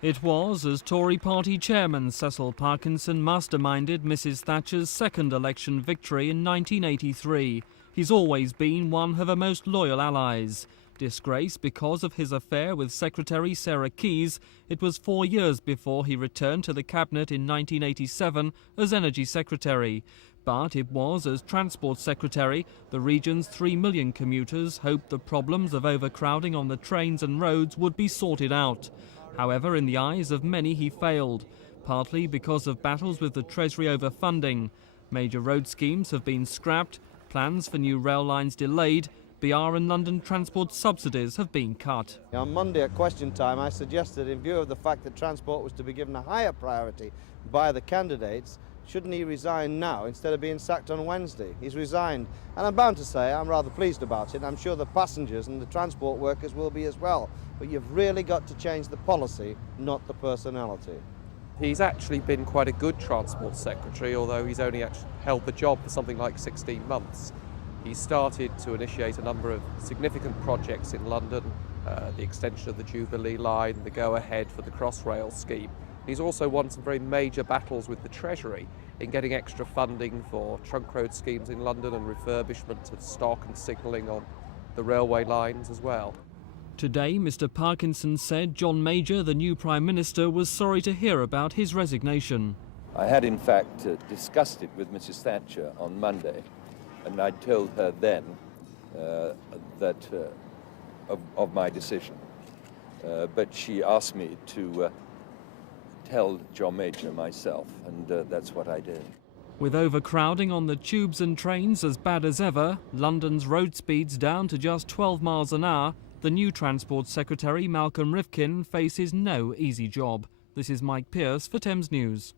It was as Tory party chairman Cecil Parkinson masterminded Mrs Thatcher's second election victory in 1983. He's always been one of her most loyal allies. Disgraced because of his affair with Secretary Sarah Keyes, it was 4 years before he returned to the cabinet in 1987 as Energy Secretary. But it was as Transport Secretary the region's 3 million commuters hoped the problems of overcrowding on the trains and roads would be sorted out. However, in the eyes of many he failed, partly because of battles with the Treasury over funding. Major road schemes have been scrapped, plans for new rail lines delayed, BR and London transport subsidies have been cut. On Monday at question time I suggested, in view of the fact that transport was to be given a higher priority by the candidates, shouldn't he resign now instead of being sacked on Wednesday? He's resigned, and I'm bound to say I'm rather pleased about it. I'm sure the passengers and the transport workers will be as well. But you've really got to change the policy, not the personality. He's actually been quite a good transport secretary, although he's only held the job for something like 16 months. He started to initiate a number of significant projects in London, the extension of the Jubilee line, the go-ahead for the Crossrail scheme. He's also won some very major battles with the Treasury in getting extra funding for trunk road schemes in London and refurbishment of stock and signalling on the railway lines as well. Today, Mr Parkinson said John Major, the new Prime Minister, was sorry to hear about his resignation. I had in fact discussed it with Mrs Thatcher on Monday, and I told her then of my decision. But she asked me to tell John Major myself, and that's what I did. With overcrowding on the tubes and trains as bad as ever, London's road speeds down to just 12 miles an hour, the new Transport Secretary Malcolm Rifkin faces no easy job. This is Mike Pearce for Thames News.